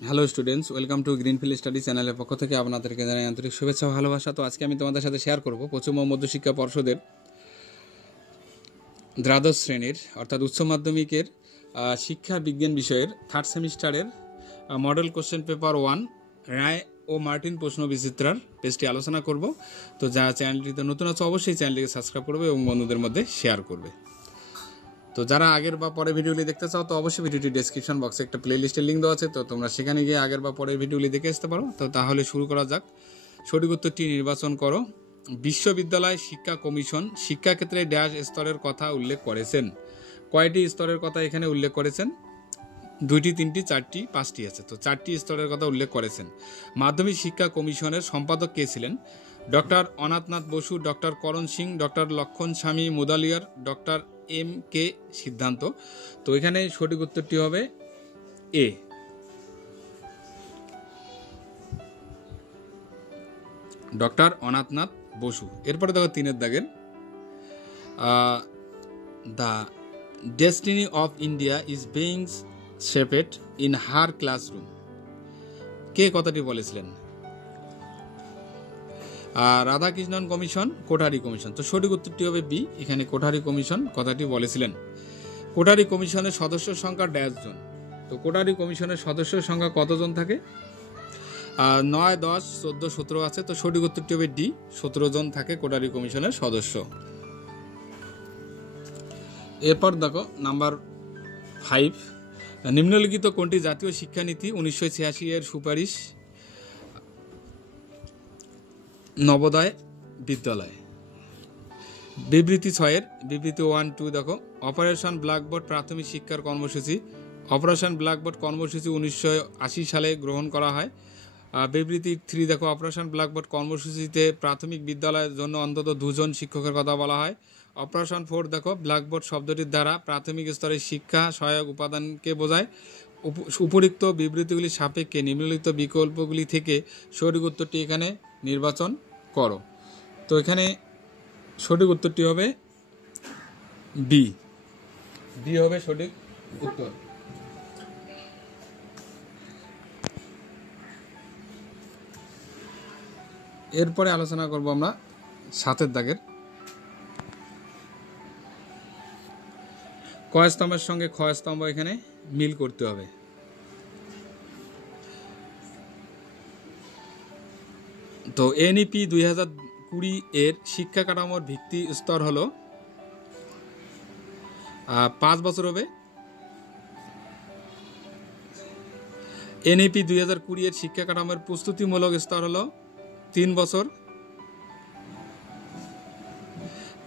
Hello students, welcome to greenfield study চ্যানেলের পক্ষ থেকে আপনাদেরকে জানাই আন্তরিক শুভেচ্ছা ও ভালোবাসা। তো আজকে আমি তোমাদের সাথে শেয়ার করব পশ্চিমবঙ্গ মধ্যশিক্ষা পর্ষদের দ্বাদশ শ্রেণীর অর্থাৎ উচ্চ মাধ্যমিকের শিক্ষা বিজ্ঞান বিষয়ের থার্ড সেমিস্টারের মডেল কোশ্চেন পেপার 1 রায় ও মার্টিন প্রশ্ন বিচিত্রার পেজটি আলোচনা করব। তো যারা চ্যানেলটিতে নতুন আছে অবশ্যই চ্যানেলটিকে সাবস্ক্রাইব করবে এবং বন্ধুদের মধ্যে শেয়ার করবে। তো যারা আগের বা পরের ভিডিওগুলি দেখতে চাও তো অবশ্যই ভিডিওটি ডেসক্রিপশন বক্সে একটা প্লে লিস্টের লিঙ্ক দেওয়া আছে, তো তোমরা সেখানে গিয়ে আগের বা পরের ভিডিওগুলি দেখে আসতে পারো। তো তাহলে শুরু করা যাক। সঠিক উত্তরটি নির্বাচন করো। বিশ্ববিদ্যালয় শিক্ষা কমিশন শিক্ষাক্ষেত্রে ড্যাশ স্তরের কথা উল্লেখ করেছেন। কয়টি স্তরের কথা এখানে উল্লেখ করেছেন? 2টি, 3টি, 4টি, 5টি আছে। তো 4টি স্তরের কথা উল্লেখ করেছেন। মাধ্যমিক শিক্ষা কমিশনের সম্পাদক কে ছিলেন? Doctor Anathnath Basu, doctor Karan Singh, doctor লক্ষণ স্বামী মুদালিয়ার, ডক্টর এম কে সিদ্ধান্ত। তো এখানে সঠিক উত্তরটি হবে এ, ডক্টর অনাথনাথ বসু। এরপরে দেখো 3-এর দাগের, the destiny of India is being shaped in her classroom. কে কথাটি বলেছিলেন? Radhakrishnan commission, Kothari commission. তো সঠিক উত্তরটি হবে বি, এখানে কোঠারি কমিশন কথাটি বলেছিলেন। কোঠারি কমিশনের সদস্য সংখ্যা ড্যাশ জন। তো কোঠারি কমিশনের সদস্যের সংখ্যা কতজন থাকে? 9, 10, 14, 17 আছে। তো সঠিক উত্তরটি হবে ডি, 17 জন থাকে কোঠারি কমিশনের সদস্য। এরপর দেখো নাম্বার 5, নিম্নলিখিত কোনটি জাতীয় শিক্ষানীতি 1986 এর সুপারিশ নবোদয় বিদ্যালয়? বিবৃতি 6-এর বিবৃতি 1, 2 দেখো। অপারেশন ব্ল্যাকবোর্ড প্রাথমিক শিক্ষার কর্মসূচি। অপারেশন ব্ল্যাকবোর্ড কর্মসূচি 1980 সালে গ্রহণ করা হয়। বিবৃতি 3 দেখো। অপারেশন ব্ল্যাকবোর্ড কর্মসূচিতে প্রাথমিক বিদ্যালয়ের জন্য অন্তত 2 জন শিক্ষকের কথা বলা হয়। অপারেশন 4 দেখো। ব্ল্যাকবোর্ড শব্দটির দ্বারা প্রাথমিক স্তরের শিক্ষা সহায়ক উপাদানকে বোঝায়। উপরিক্ত বিবৃতিগুলি সাপেক্ষে নিম্নলিখিত বিকল্পগুলি থেকে সঠিক উত্তরটি এখানে নির্বাচন করো। তো এখানে সঠিক উত্তরটি হবে বি, বি হবে সঠিক উত্তর। এরপরে আলোচনা করব আমরা 7-এর দাগের, ক স্তম্ভের সঙ্গে খ স্তম্ভ এখানে মিল করতে হবে। তো এনইপি 2020 এর শিক্ষা কাঠামোর ভিত্তি স্তর হলো 5 বছর হবে। এনইপি 2020 এর শিক্ষা কাঠামোর প্রস্তুতিমূলক স্তর হলো 3 বছর।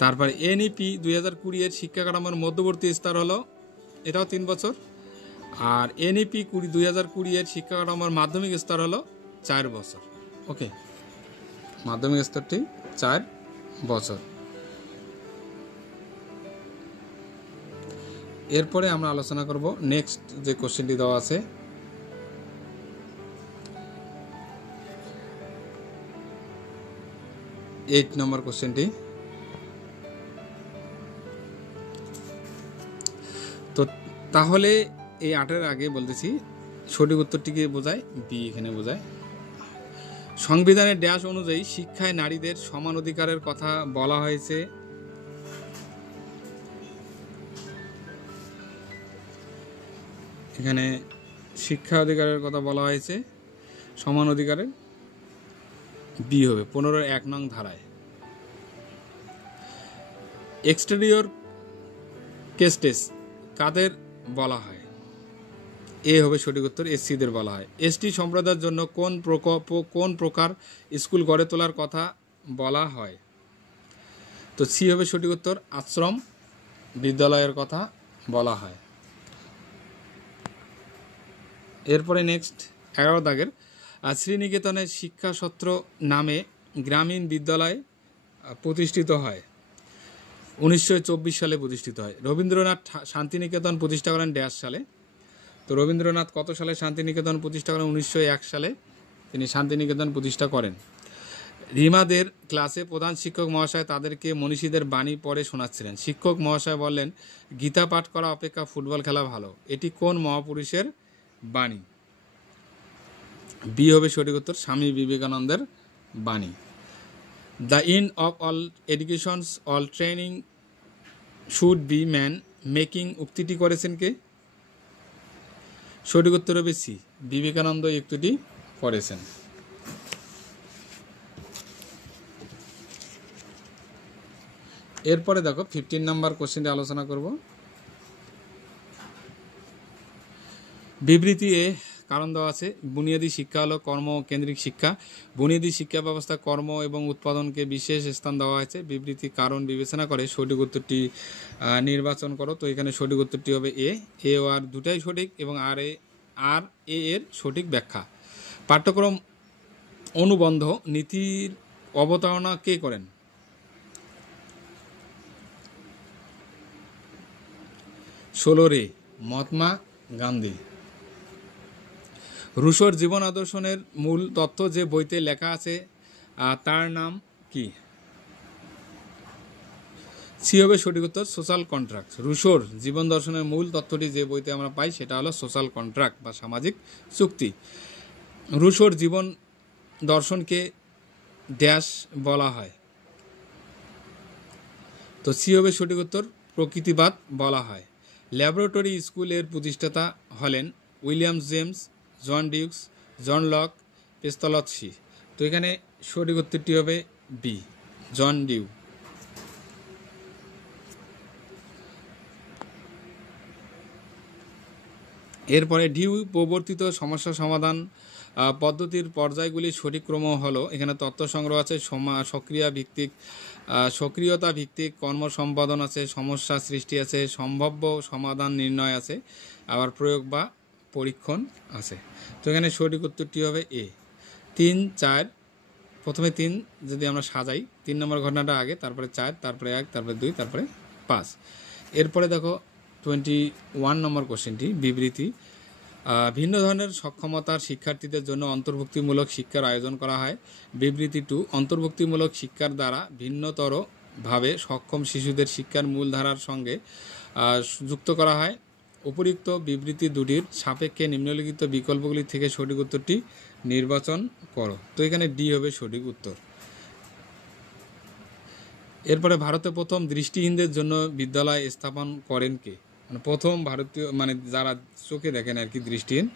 তারপরে এনইপি 2020 এর শিক্ষা কাঠামোর মধ্যবর্তী স্তর হলো, এটাও 3 বছর। আর এনইপি 2020 এর শিক্ষা কাঠামোর মাধ্যমিক স্তর হলো 4 বছর। ওকে, মাধ্যমিক স্তরটি 4 বছর। এরপরে আমরা আলোচনা করব নেক্সট যে কোশ্চেনটি দেওয়া আছে, 8 নম্বর কোশ্চেনটি। তো তাহলে এই 8-এর আগে বলতেছি সঠিক উত্তরটিকে বোঝায় বি, এখানে বোঝায় সংবিধানের ড্যাশ অনুযায়ী শিক্ষায় নারীদের সমান অধিকারের কথা বলা হয়েছে। এখানে শিক্ষা অধিকারের কথা বলা হয়েছে সমান অধিকারের, বি হবে 15-1 নং ধারায়। এক্সটেরিয়র কেস্টেস কাদের বলা হয়? এ হবে সঠিক উত্তর, এসসিদের বলা হয়। এসটি সম্প্রদায়ের জন্য কোন প্রকার স্কুল গড়ে তোলার কথা বলা হয়? তো সি হবে সঠিক উত্তর, আশ্রম বিদ্যালয়ের কথা বলা হয়। এরপরে নেক্সট 11 দাগের, শ্রীনিকেতনের শিক্ষা সত্র নামে গ্রামীণ বিদ্যালয় প্রতিষ্ঠিত হয় 1924 সালে প্রতিষ্ঠিত হয়। রবীন্দ্রনাথ শান্তিনিকেতন প্রতিষ্ঠা করেন ড্যাশ সালে? তো রবীন্দ্রনাথ কত সালে শান্তিনিকেতন প্রতিষ্ঠা করেন? 1901 সালে তিনি শান্তিনিকেতন প্রতিষ্ঠা করেন। রিমাদের ক্লাসে প্রধান শিক্ষক মহাশয় তাদেরকে মনীষীদের বাণী পড়ে শোনাচ্ছিলেন। শিক্ষক মহাশয় বললেন, গীতা পাঠ করা অপেক্ষা ফুটবল খেলা ভালো। এটি কোন মহাপুরুষের বাণী? বি হবে সঠিক উত্তর, স্বামী বিবেকানন্দের বাণী। The end of all educations all training should be man making উক্তিটি করেছেন কে? সঠিক উত্তর হবে সি, বিবেকানন্দ এই উক্তিটি করেছেন। এরপরে দেখো 15 নম্বর কোশ্চেনটি আলোচনা করব। বিবৃতি এ কারণ দেওয়া আছে, বুনিয়াদী শিক্ষা হলো কর্মকেন্দ্রিক শিক্ষা। বুনিয়াদী শিক্ষা ব্যবস্থা কর্ম এবং উৎপাদনকে বিশেষ স্থান দেওয়া হয়েছে। বিবৃতি কারণ বিবেচনা করে সঠিক উত্তরটি নির্বাচন করো। তো এখানে সঠিক উত্তরটি হবে এ ও আর দুটাই সঠিক এবং আর এ এর সঠিক ব্যাখ্যা। পাঠ্যক্রম অনুবন্ধ নীতির অবতারণা কে করেন? রে মহাত্মা গান্ধী। রুশোর জীবন আদর্শনের মূল তত্ত্ব যে বইতে লেখা আছে তার নাম কি? সি হবে সঠিক উত্তর, সোশ্যাল কন্ট্রাক্ট। রুশোর জীবন দর্শনের মূল তত্ত্বটি যে বইতে আমরা পাই সেটা হলো সোশ্যাল কন্ট্রাক্ট বা সামাজিক চুক্তি। রুশোর জীবন দর্শনকে ড্যাশ বলা হয়? তো সি হবে সঠিক উত্তর, প্রকৃতিবাদ বলা হয়। ল্যাবরেটরি স্কুলের প্রতিষ্ঠাতা হলেন উইলিয়াম জেমস, জন ডিউকস, জন লক, পেস্তলৎসি। তো এখানে সঠিক উত্তরটি হবে বি, জন ডিউ। এরপরে ডিউ প্রবর্তিত সমস্যা সমাধান পদ্ধতির পর্যায়গুলির সঠিক ক্রম হলো, এখানে তথ্য সংগ্রহ আছে, সক্রিয়তা ভিত্তিক কর্ম সম্পাদন আছে, সমস্যা সৃষ্টি আছে, সম্ভাব্য সমাধান নির্ণয় আছে, আবার প্রয়োগ বা পরীক্ষণ আছে। তো এখানে সঠিক উত্তরটি হবে এ। 3, 4, প্রথমে 3 যদি আমরা সাজাই, 3 নম্বর ঘটনাটা আগে, তারপরে 4, তারপরে 1, তারপরে 2, তারপরে 5। এরপরে দেখো 21 নম্বর কোশ্চেনটি, বিবৃতি ভিন্ন ধরনের সক্ষমতার শিক্ষার্থীদের জন্য অন্তর্ভুক্তিমূলক শিক্ষার আয়োজন করা হয়। বিবৃতি 2 অন্তর্ভুক্তিমূলক শিক্ষার দ্বারা ভিন্নতরভাবে সক্ষম শিশুদের শিক্ষার মূলধারার সঙ্গে যুক্ত করা হয়। উপরিক্ত বিবৃতি দুটির সাপেক্ষে নিম্নলিখিত বিকল্পগুলি থেকে সঠিক উত্তরটি নির্বাচন করো। তো এখানে ডি হবে সঠিক উত্তর। এরপরে ভারতে প্রথম দৃষ্টিহীনদের জন্য বিদ্যালয় স্থাপন করেন কে? মানে প্রথম ভারতীয়, মানে যারা চোখে দেখেন আর কি, দৃষ্টিহীন,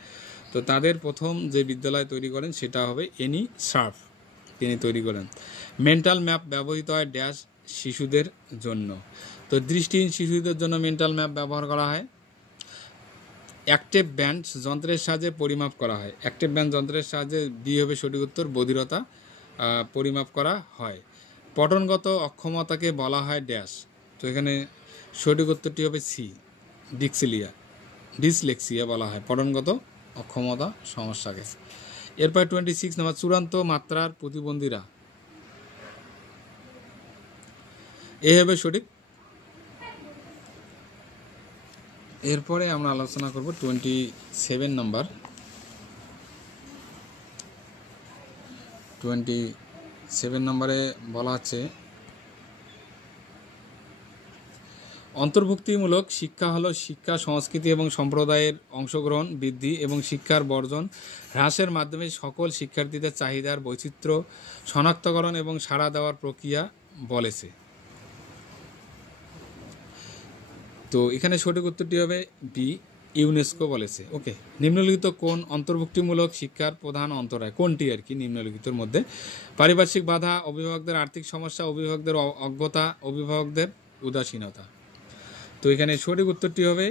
তো তাদের প্রথম যে বিদ্যালয় তৈরি করেন সেটা হবে এনি শার্প, তিনি তৈরি করেন। মেন্টাল ম্যাপ ব্যবহৃত হয় ড্যাশ শিশুদের জন্য। তো দৃষ্টিহীন শিশুদের জন্য মেন্টাল ম্যাপ ব্যবহার করা হয়। অ্যাক্টিভ ব্যান্ড যন্ত্রের সাহায্যে পরিমাপ করা হয়। অ্যাক্টিভ ব্যান্ড যন্ত্রের সাহায্যে বি হবে সঠিক উত্তর, বধিরতা পরিমাপ করা হয়। পঠনগত অক্ষমতাকে বলা হয় ড্যাশ। তো এখানে সঠিক উত্তরটি হবে সি, ডিসলেক্সিয়া বলা হয় পঠনগত অক্ষমতা সমস্যাকে। এরপর 26 নম্বর, চূড়ান্ত মাত্রার প্রতিবন্ধীরা। এ হবে সঠিক। এরপরে আমরা আলোচনা করব 27 নম্বর। 27 নম্বরে বলা আছে অন্তর্ভুক্তিমূলক শিক্ষা হলো শিক্ষা, সংস্কৃতি এবং সম্প্রদায়ের অংশগ্রহণ বৃদ্ধি এবং শিক্ষার বর্জন হ্রাসের মাধ্যমে সকল শিক্ষার্থীদের চাহিদার বৈচিত্র্য শনাক্তকরণ এবং সাড়া দেওয়ার প্রক্রিয়া বলেছে। তো এখানে সঠিক উত্তরটি হবে বি, ইউনেস্কো বলেছে। ওকে, নিম্নলিখিত কোন অন্তর্ভুক্তিমূলক শিক্ষার প্রধান অন্তরায় কোনটি আর কি নিম্নলিখিতর মধ্যে? পারিপার্শ্বিক বাধা, অভিভাবকদের আর্থিক সমস্যা, অভিভাবকদের অজ্ঞতা, অভিভাবকদের উদাসীনতা। তো এখানে সঠিক উত্তরটি হবে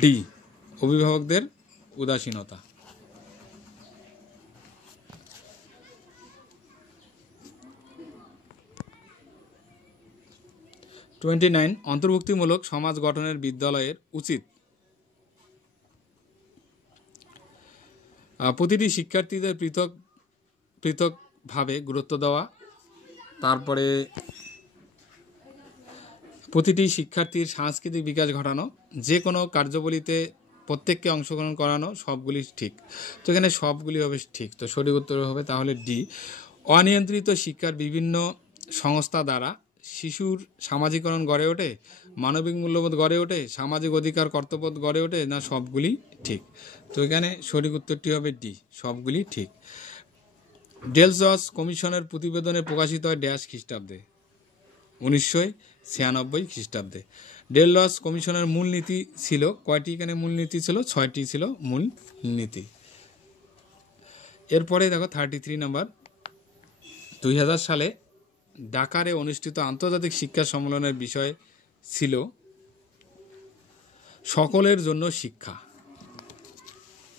ডি, অভিভাবকদের উদাসীনতা। অন্তর্ভুক্তিমূলক সমাজ গঠনের বিদ্যালয়ের উচিত প্রতিটি শিক্ষার্থীদের পৃথক পৃথকভাবে গুরুত্ব দেওয়া, তারপরে প্রতিটি শিক্ষার্থীর সাংস্কৃতিক বিকাশ ঘটানো, যে কোনো কার্যাবলীতে প্রত্যেককে অংশগ্রহণ করানো, সবগুলি ঠিক। তো এখানে সবগুলি হবে ঠিক। তো সঠিক উত্তর হবে তাহলে ডি, অনিয়ন্ত্রিত শিক্ষার বিভিন্ন সংস্থা দ্বারা শিশুর সামাজিকরণ গড়ে ওঠে, মানবিক মূল্যবোধ গড়ে ওঠে, সামাজিক অধিকার কর্তব্য গড়ে ওঠে, না সবগুলি ঠিক? তো এখানে সঠিক উত্তরটি হবে ডি, সবগুলি ঠিক। ডেলজস কমিশনের প্রতিবেদনে প্রকাশিত হয় ড্যাশ খ্রিস্টাব্দে? 1996 খ্রিস্টাব্দে। ডেলজস কমিশনের মূলনীতি ছিল কয়টি? এখানে মূলনীতি ছিল 6টি ছিল মূল নীতি। এরপরে দেখো 33 নম্বর, 2000 সালে ঢাকারে অনুষ্ঠিত আন্তর্জাতিক শিক্ষা সম্মেলনের বিষয় ছিল সকলের জন্য শিক্ষা।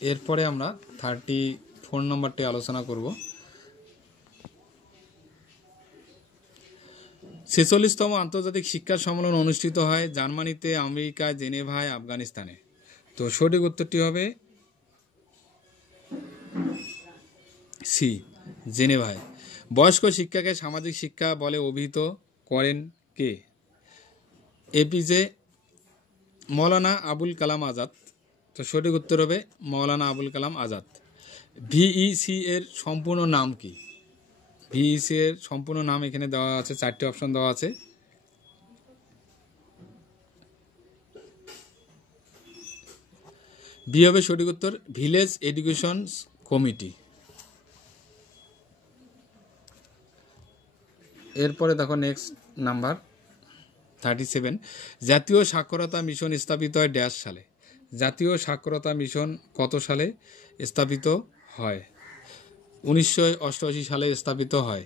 এরপরে আমরা 34 নম্বরটি আলোচনা করব। 46তম আন্তর্জাতিক শিক্ষা সম্মেলন অনুষ্ঠিত হয় জার্মানিতে, আমেরিকায়, জেনেভায়, আফগানিস্তানে। তো সঠিক উত্তরটি হবে সি, জেনেভায়। বয়স্ক শিক্ষাকে সামাজিক শিক্ষা বলে অভিহিত করেন কে? এপিজে মৌলানা আবুল কালাম আজাদ। তো সঠিক উত্তর হবে মৌলানা আবুল কালাম আজাদ। ভিইসি এর সম্পূর্ণ নাম কি? ভিইসি এর সম্পূর্ণ নাম এখানে দেওয়া আছে, 4টি অপশন দেওয়া আছে। বি হবে সঠিক উত্তর, ভিলেজ এডুকেশন কমিটি। এরপরে দেখো নেক্সট নাম্বার 37, জাতীয় সাক্ষরতা মিশন স্থাপিত হয় ড্যাশ সালে? জাতীয় সাক্ষরতা মিশন কত সালে স্থাপিত হয়? 1988 সালে স্থাপিত হয়।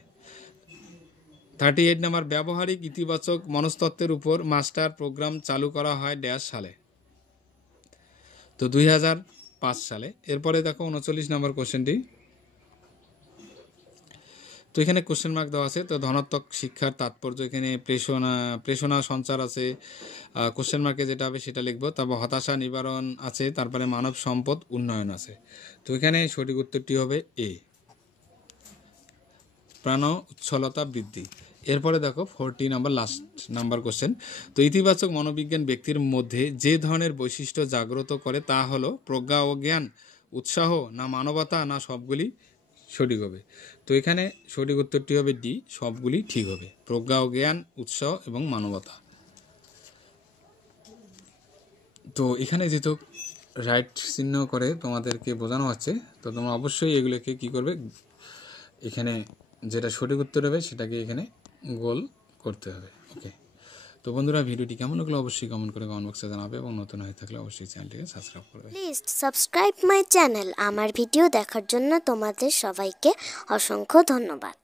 38 নম্বর, ব্যবহারিক ইতিবাচক মনস্তত্ত্বের উপর মাস্টার প্রোগ্রাম চালু করা হয় ড্যাশ সালে? তো 2005 সালে। এরপরে দেখো 39 নম্বর কোশ্চেনটি। তো এখানে কোশ্চেন মার্ক দেওয়া আছে। তো ধনাত্মক শিক্ষার তাৎপর্য, এখানে প্রেষণা সঞ্চার আছে, কোশ্চেন মার্কে যেটা হবে সেটা লিখবো। তারপর হতাশা নিবারণ আছে, তারপরে মানব সম্পদ উন্নয়ন আছে। তো এখানে সঠিক উত্তরটি হবে এ, প্রাণ উচ্ছলতা বৃদ্ধি। এরপরে দেখো 40 নাম্বার লাস্ট নাম্বার কোশ্চেন। তো ইতিবাচক মনোবিজ্ঞান ব্যক্তির মধ্যে যে ধরনের বৈশিষ্ট্য জাগ্রত করে তা হলো প্রজ্ঞা ও জ্ঞান, উৎসাহ, না মানবতা, না সবগুলি সঠিক হবে? তো এখানে সঠিক উত্তরটি হবে ডি, সবগুলি ঠিক হবে, প্রজ্ঞা ও জ্ঞান, উৎসাহ এবং মানবতা। তো এখানে যেহেতু রাইট চিহ্ন করে তোমাদেরকে বোঝানো হচ্ছে, তো তোমরা অবশ্যই এগুলোকে কি করবে, এখানে যেটা সঠিক উত্তর হবে সেটাকে এখানে গোল করতে হবে। ওকে, তো বন্ধুরা ভিডিওটি কেমন লাগলো অবশ্যই কমেন্ট করে কমেন্ট বক্সে জানাবে, এবং নতুন হয়ে থাকলে অবশ্যই চ্যানেলটিকে সাবস্ক্রাইব করবে। Please subscribe my channel. আমার ভিডিও দেখার জন্য তোমাদের সবাইকে অসংখ্য ধন্যবাদ।